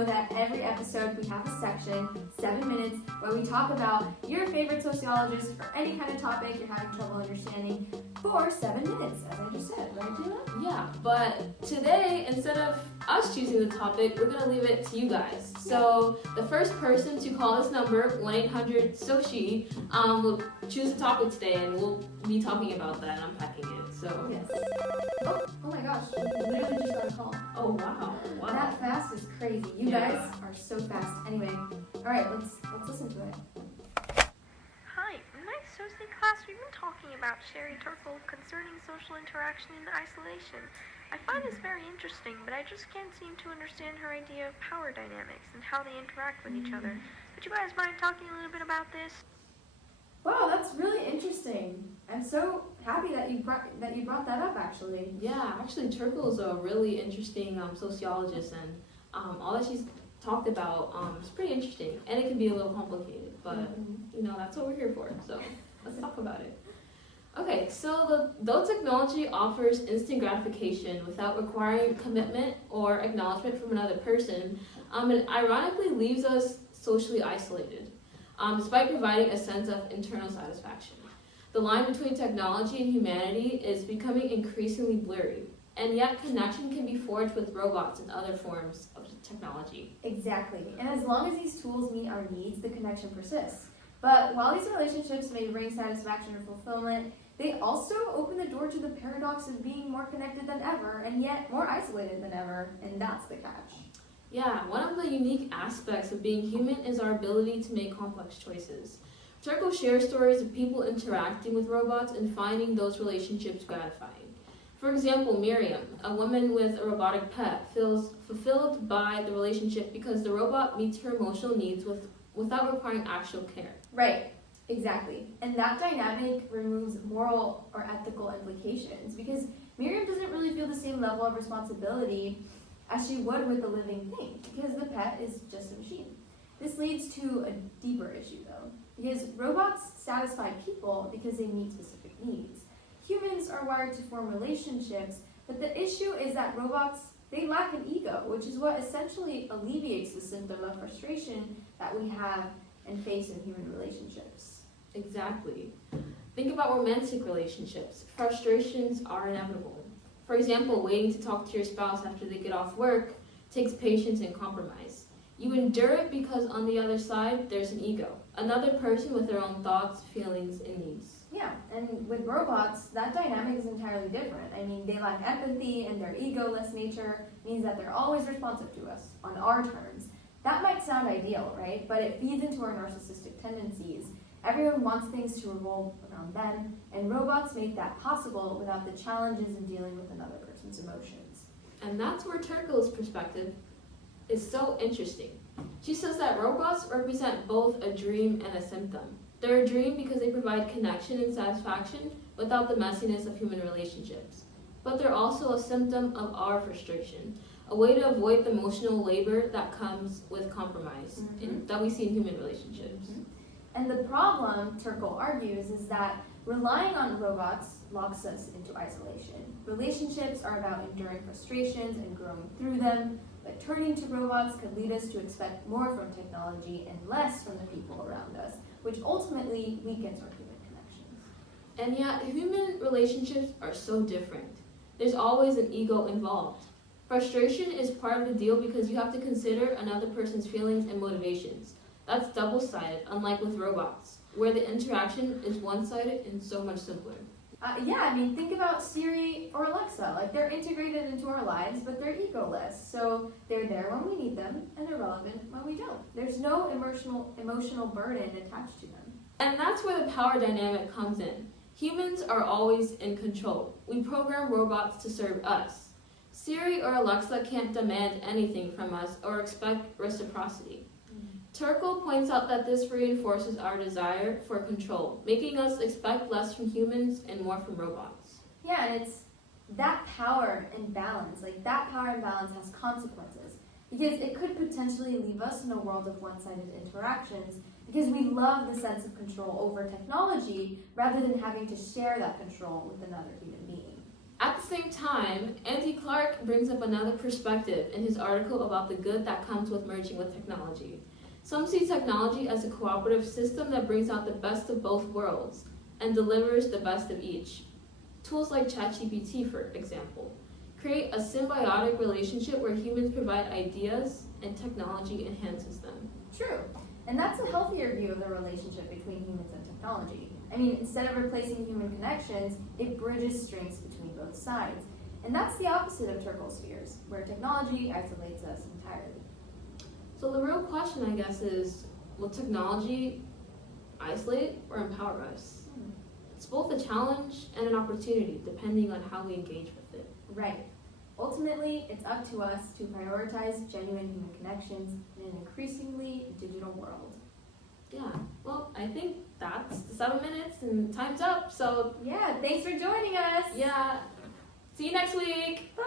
know that every episode we have a section, 7 minutes, where we talk about your favorite sociologist or any kind of topic you're having trouble understanding for 7 minutes, as I just said, right, Jayla? Yeah, but today, instead of us choosing the topic, we're going to leave it to you guys. So the first person to call this number, 1-800-SOCI, will choose a topic today, and we'll be talking about that and unpacking it. So Yes. Oh my gosh, we literally just got a call. Oh, wow. That fast is crazy. You guys are so fast. Anyway, all right, let's listen to it. Hi, in my SOCI class we've been talking about Sherry Turkle concerning social interaction and isolation. I find this very interesting, but I just can't seem to understand her idea of power dynamics and how they interact with each other. Would you guys mind talking a little bit about this? Wow, that's really interesting. I'm so happy that you brought that up, actually. Yeah, actually, Turkle is a really interesting sociologist, and all that she's talked about is pretty interesting, and it can be a little complicated, but that's what we're here for. So let's talk about it. Okay, so though technology offers instant gratification without requiring commitment or acknowledgement from another person, it ironically leaves us socially isolated, despite providing a sense of internal satisfaction. The line between technology and humanity is becoming increasingly blurry, and yet connection can be forged with robots and other forms of technology. Exactly, and as long as these tools meet our needs, the connection persists. But while these relationships may bring satisfaction or fulfillment, they also open the door to the paradox of being more connected than ever, and yet more isolated than ever, and that's the catch. Yeah, one of the unique aspects of being human is our ability to make complex choices. Turkle shares stories of people interacting with robots and finding those relationships gratifying. For example, Miriam, a woman with a robotic pet, feels fulfilled by the relationship because the robot meets her emotional needs without requiring actual care. Right, exactly. And that dynamic removes moral or ethical implications because Miriam doesn't really feel the same level of responsibility as she would with a living thing because the pet is just a machine. This leads to a deeper issue though, because robots satisfy people because they meet specific needs. Humans are wired to form relationships, but the issue is that robots, they lack an ego, which is what essentially alleviates the symptom of frustration that we have and face in human relationships. Exactly. Think about romantic relationships. Frustrations are inevitable. For example, waiting to talk to your spouse after they get off work takes patience and compromise. You endure it because on the other side, there's an ego, another person with their own thoughts, feelings, and needs. Yeah, and with robots, that dynamic is entirely different. I mean, they lack empathy, and their egoless nature means that they're always responsive to us on our terms. That might sound ideal, right? But it feeds into our narcissistic tendencies. Everyone wants things to revolve around them, and robots make that possible without the challenges in dealing with another person's emotions. And that's where Turkle's perspective is so interesting. She says that robots represent both a dream and a symptom. They're a dream because they provide connection and satisfaction without the messiness of human relationships. But they're also a symptom of our frustration, a way to avoid the emotional labor that comes with compromise that we see in human relationships. And the problem, Turkle argues, is that relying on robots locks us into isolation. Relationships are about enduring frustrations and growing through them, but turning to robots could lead us to expect more from technology and less from the people around us, which ultimately weakens our human connections. And yet, human relationships are so different. There's always an ego involved. Frustration is part of the deal because you have to consider another person's feelings and motivations. That's double-sided, unlike with robots, where the interaction is one-sided and so much simpler. Think about Siri or Alexa. They're integrated into our lives, but they're egoless. So they're there when we need them, and they're relevant when we don't. There's no emotional burden attached to them. And that's where the power dynamic comes in. Humans are always in control. We program robots to serve us. Siri or Alexa can't demand anything from us or expect reciprocity. Turkle points out that this reinforces our desire for control, making us expect less from humans and more from robots. Yeah, and it's that power imbalance. That power imbalance has consequences because it could potentially leave us in a world of one-sided interactions because we love the sense of control over technology rather than having to share that control with another human being. At the same time, Andy Clark brings up another perspective in his article about the good that comes with merging with technology. Some see technology as a cooperative system that brings out the best of both worlds and delivers the best of each. Tools like ChatGPT, for example, create a symbiotic relationship where humans provide ideas and technology enhances them. True. And that's a healthier view of the relationship between humans and technology. I mean, instead of replacing human connections, it bridges strengths between both sides. And that's the opposite of Turkle's fears, where technology isolates us entirely. So the real question, I guess, is will technology isolate or empower us? It's both a challenge and an opportunity, depending on how we engage with it. Right. Ultimately, it's up to us to prioritize genuine human connections in an increasingly digital world. Yeah, well, I think that's the 7 minutes and time's up. So, Yeah, thanks for joining us. yeah, see you next week. Bye.